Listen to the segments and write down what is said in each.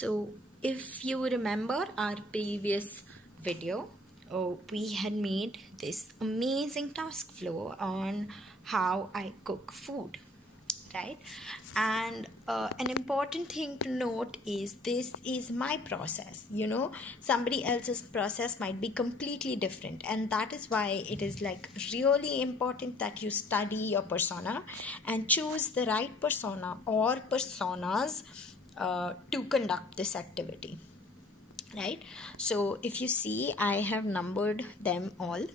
So if you remember our previous video, we had made this amazing task flow on how I cook food, right? And an important thing to note is this is my process. Somebody else's process might be completely different, and that is why it is like really important that you study your persona and choose the right persona or personas to conduct this activity, right? So if you see, I have numbered them all,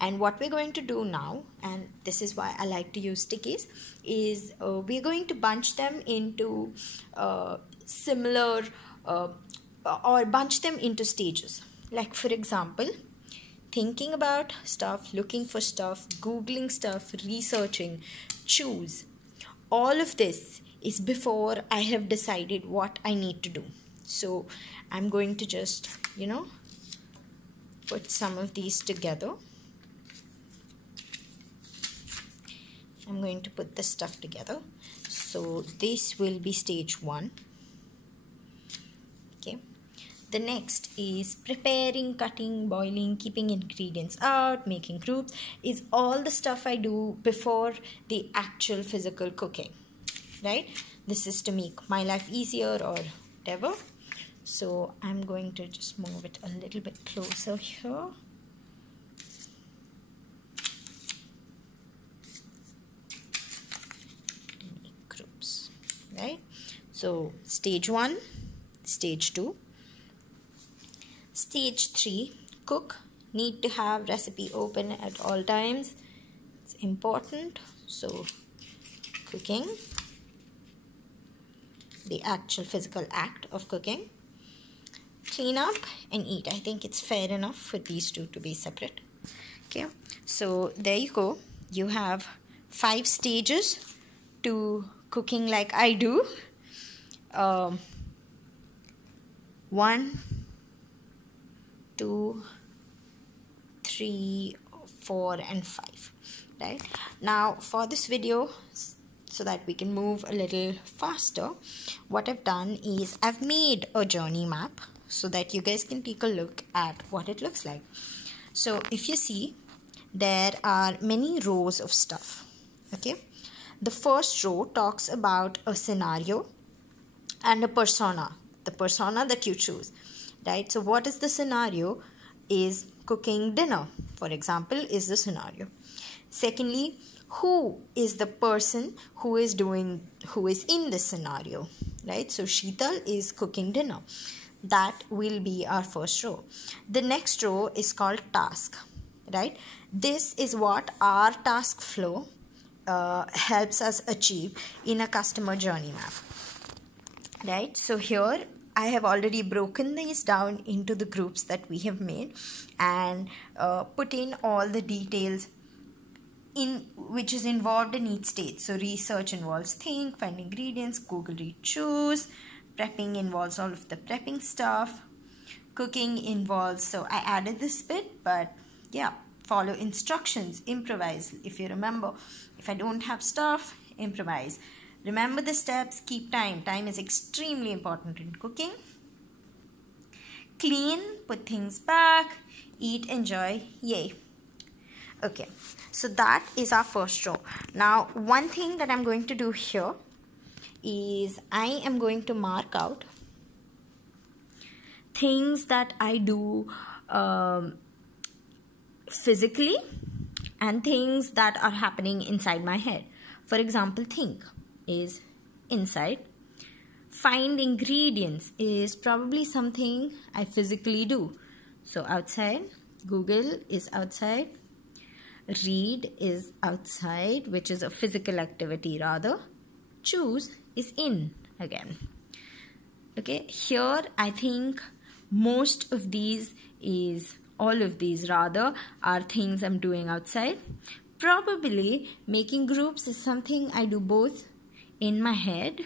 and what we're going to do now, and this is why I like to use stickies, is we're going to bunch them into similar or bunch them into stages. Like for example, thinking about stuff, looking for stuff, googling stuff, researching, choose. All of this is before I have decided what I need to do. So I'm going to just, put some of these together. I'm going to put this stuff together. So this will be stage 1. Okay. The next is preparing, cutting, boiling, keeping ingredients out, making groups, is all the stuff I do before the actual physical cooking, right? This is to make my life easier or whatever. So I'm going to just move it a little bit closer here. Make groups, right? So stage 1, stage 2. Stage 3, cook. Need to have recipe open at all times. It's important. So cooking, the actual physical act of cooking. Clean up and eat. I think it's fair enough for these two to be separate. Okay, so there you go. You have 5 stages to cooking like I do. 1, 2, 3, 4 and 5, right? Now for this video, so that we can move a little faster, what I've done is I've made a journey map so that you guys can take a look at what it looks like. So if you see, there are many rows of stuff. Okay, the first row talks about a scenario and a persona, the persona that you choose, right? So what is the scenario? Is cooking dinner, for example, is the scenario. Secondly, who is the person who is in this scenario, right? So Sheetal is cooking dinner. That will be our first row. The next row is called task, right? This is what our task flow helps us achieve in a customer journey map, right? So here I have already broken these down into the groups that we have made and put in all the details in which is involved in each stage. So research involves think, find ingredients, Google, read, choose. Prepping involves all of the prepping stuff. Cooking involves, so I added this bit, but yeah, follow instructions, improvise. If you remember, if I don't have stuff, improvise. Remember the steps, keep time. Time is extremely important in cooking. Clean, put things back, eat, enjoy, yay. Okay, so that is our first row. Now, one thing that I'm going to do here is I am going to mark out things that I do physically and things that are happening inside my head. For example, think is inside. Find ingredients is probably something I physically do. So outside. Google is outside. Read is outside, which is a physical activity rather. Choose is in again. Okay, here I think most of these is, all of these rather, are things I'm doing outside. Probably making groups is something I do both in my head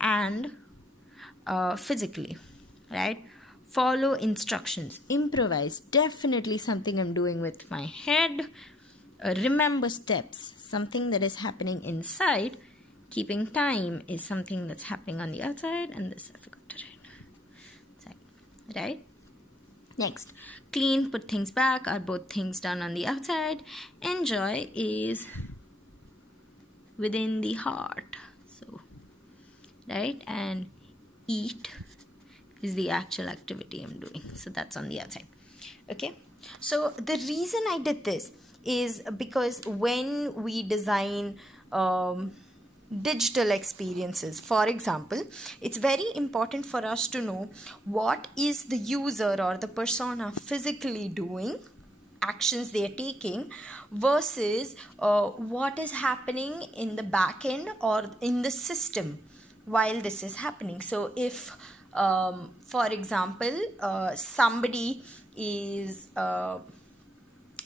and physically, right? Follow instructions, improvise, definitely something I'm doing with my head. Remember steps, something that is happening inside. Keeping time is something that's happening on the outside, and this I forgot to write. Right? Next, clean, put things back are both things done on the outside. Enjoy is within the heart. So, right? And eat is the actual activity I'm doing. So that's on the outside. Okay? So the reason I did this is because when we design digital experiences, for example, it's very important for us to know what is the user or the persona physically doing, actions they are taking, versus what is happening in the back end or in the system while this is happening. So if for example somebody is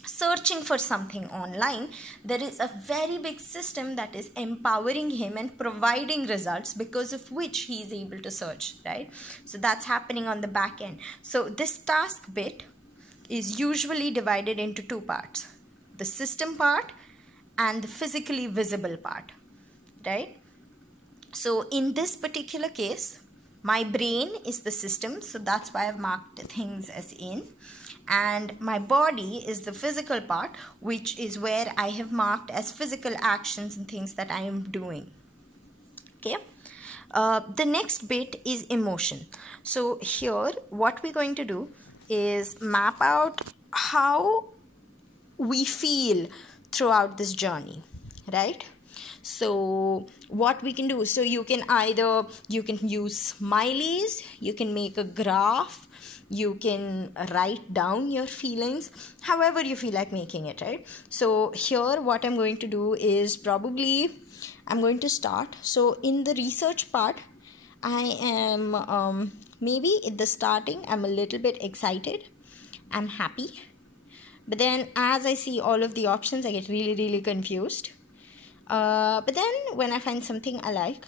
searching for something online, there is a very big system that is empowering him and providing results because of which he is able to search, right? So that's happening on the back end. So this task bit is usually divided into two parts: the system part and the physically visible part, right? So in this particular case, my brain is the system, so that's why I've marked things as in. And my body is the physical part, which is where I have marked as physical actions and things that I am doing. Okay. The next bit is emotion. So here, what we're going to do is map out how we feel throughout this journey, right? So what we can do, so you can use smileys, you can make a graph, you can write down your feelings, however you feel like making it, right? So here what I'm going to do is probably I'm going to start. So in the research part, I am maybe at the starting I'm a little bit excited, I'm happy, but then as I see all of the options I get really confused. But then when I find something I like,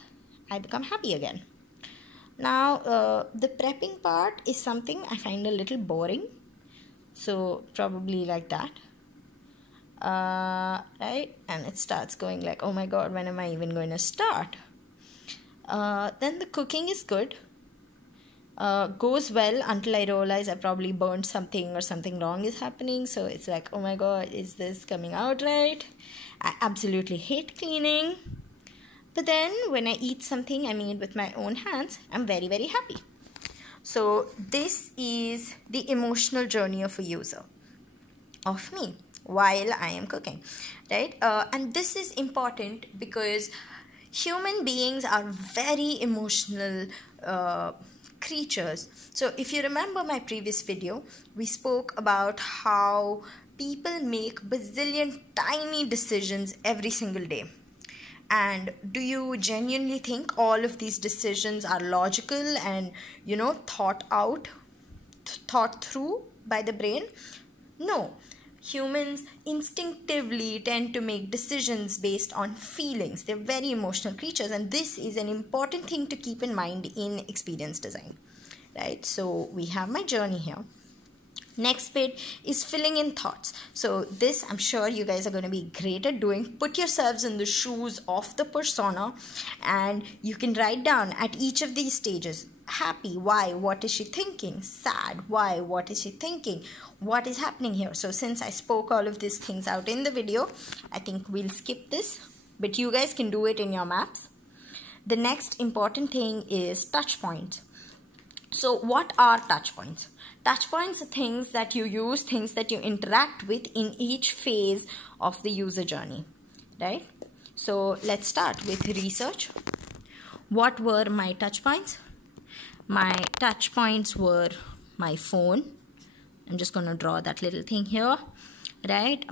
I become happy again. Now the prepping part is something I find a little boring, so probably like that, right? And it starts going like, oh my god, when am I even going to start? Then the cooking is good, goes well until I realize I probably burned something or something wrong is happening. So it's like, oh my god, is this coming out right? I absolutely hate cleaning. But then when I eat something I made with my own hands, I'm very happy. So this is the emotional journey of a user, of me, while I am cooking, right? And this is important because human beings are very emotional creatures. So if you remember my previous video, we spoke about how people make bazillion tiny decisions every single day. And do you genuinely think all of these decisions are logical and, thought through by the brain? No. Humans instinctively tend to make decisions based on feelings. They're very emotional creatures, and this is an important thing to keep in mind in experience design, right? So we have my journey here. Next bit is filling in thoughts. So this I'm sure you guys are going to be great at doing. Put yourselves in the shoes of the persona and you can write down at each of these stages: happy, why, what is she thinking? Sad, why, what is she thinking? What is happening here? So since I spoke all of these things out in the video, I think we'll skip this, but you guys can do it in your maps. The next important thing is touch points. So what are touch points? Touch points are things that you use, things that you interact with in each phase of the user journey, right? So let's start with research. What were my touch points? My touch points were my phone. I'm just going to draw that little thing here, right?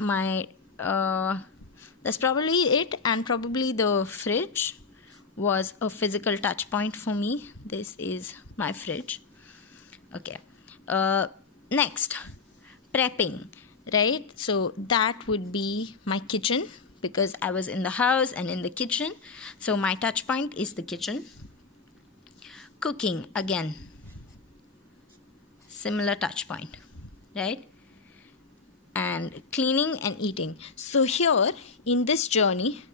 That's probably it. And probably the fridge was a physical touch point for me. This is my fridge. Okay. Next, prepping, right? So that would be my kitchen, because I was in the house and in the kitchen. So my touch point is the kitchen. Cooking, again, similar touch point, right? And cleaning and eating. So here in this journey,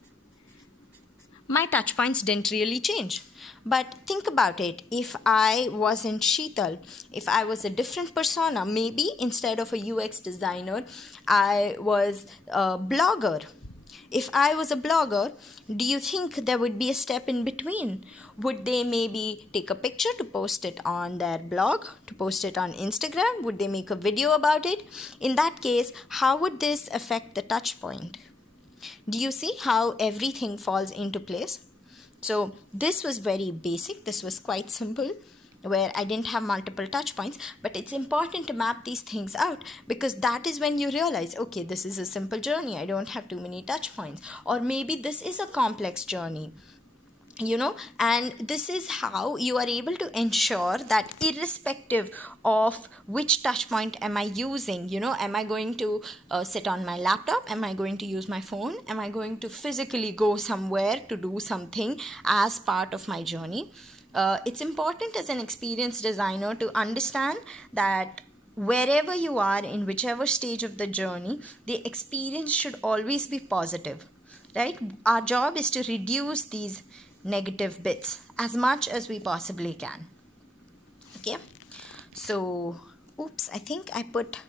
my touch points didn't really change. But think about it, if I wasn't Sheetal, if I was a different persona, maybe instead of a UX designer, I was a blogger. If I was a blogger, do you think there would be a step in between? Would they maybe take a picture to post it on their blog, to post it on Instagram? Would they make a video about it? In that case, how would this affect the touch point? Do you see how everything falls into place? So this was very basic. This was quite simple, where I didn't have multiple touch points, but it's important to map these things out, because that is when you realize, okay, this is a simple journey. I don't have too many touch points. Or maybe this is a complex journey, and this is how you are able to ensure that irrespective of which touch point am I using, am I going to sit on my laptop, am I going to use my phone, am I going to physically go somewhere to do something as part of my journey. It's important as an experienced designer to understand that wherever you are, in whichever stage of the journey, the experience should always be positive, right? Our job is to reduce these negative bits as much as we possibly can. Okay, so oops, I think I put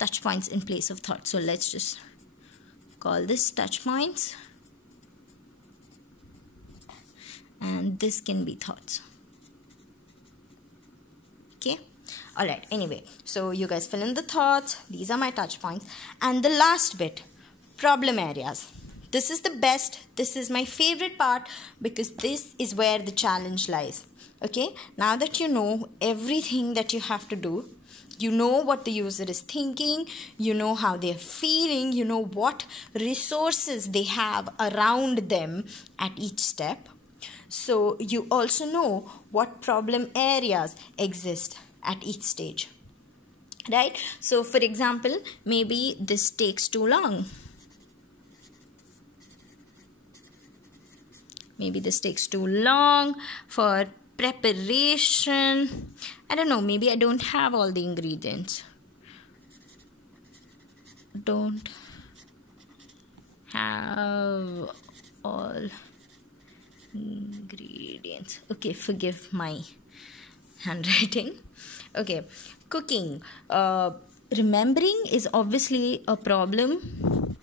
touch points in place of thoughts. So let's just call this touch points, and this can be thoughts. Okay, all right. Anyway, so you guys fill in the thoughts. These are my touch points. And the last bit, problem areas. This is the best. This is my favorite part, because this is where the challenge lies. Okay, now that you know everything that you have to do, you know what the user is thinking, you know how they're feeling, you know what resources they have around them at each step. So you also know what problem areas exist at each stage, right? So for example, maybe this takes too long. Maybe this takes too long for preparation. I don't know, maybe I don't have all the ingredients. Don't have all ingredients. Okay, forgive my handwriting. Okay, cooking. Remembering is obviously a problem.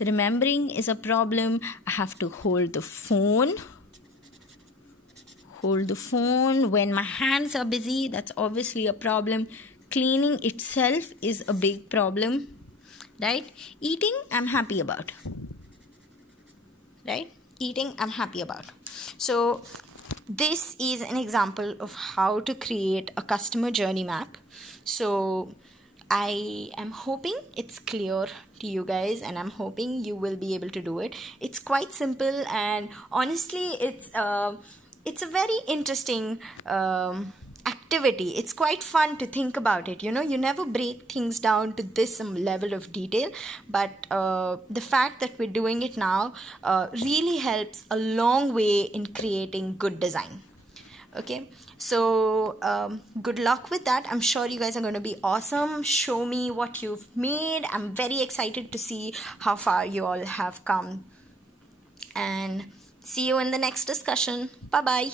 Remembering is a problem. I have to hold the phone. Hold the phone when my hands are busy. That's obviously a problem. Cleaning itself is a big problem, right? Eating, I'm happy about. Right? Eating, I'm happy about. So this is an example of how to create a customer journey map. So I am hoping it's clear to you guys, and I'm hoping you will be able to do it. It's quite simple, and honestly, it's a very interesting activity. It's quite fun to think about it. You never break things down to this level of detail, but the fact that we're doing it now really helps a long way in creating good design. Okay, so good luck with that. I'm sure you guys are going to be awesome. Show me what you've made. I'm very excited to see how far you all have come, and see you in the next discussion. Bye bye.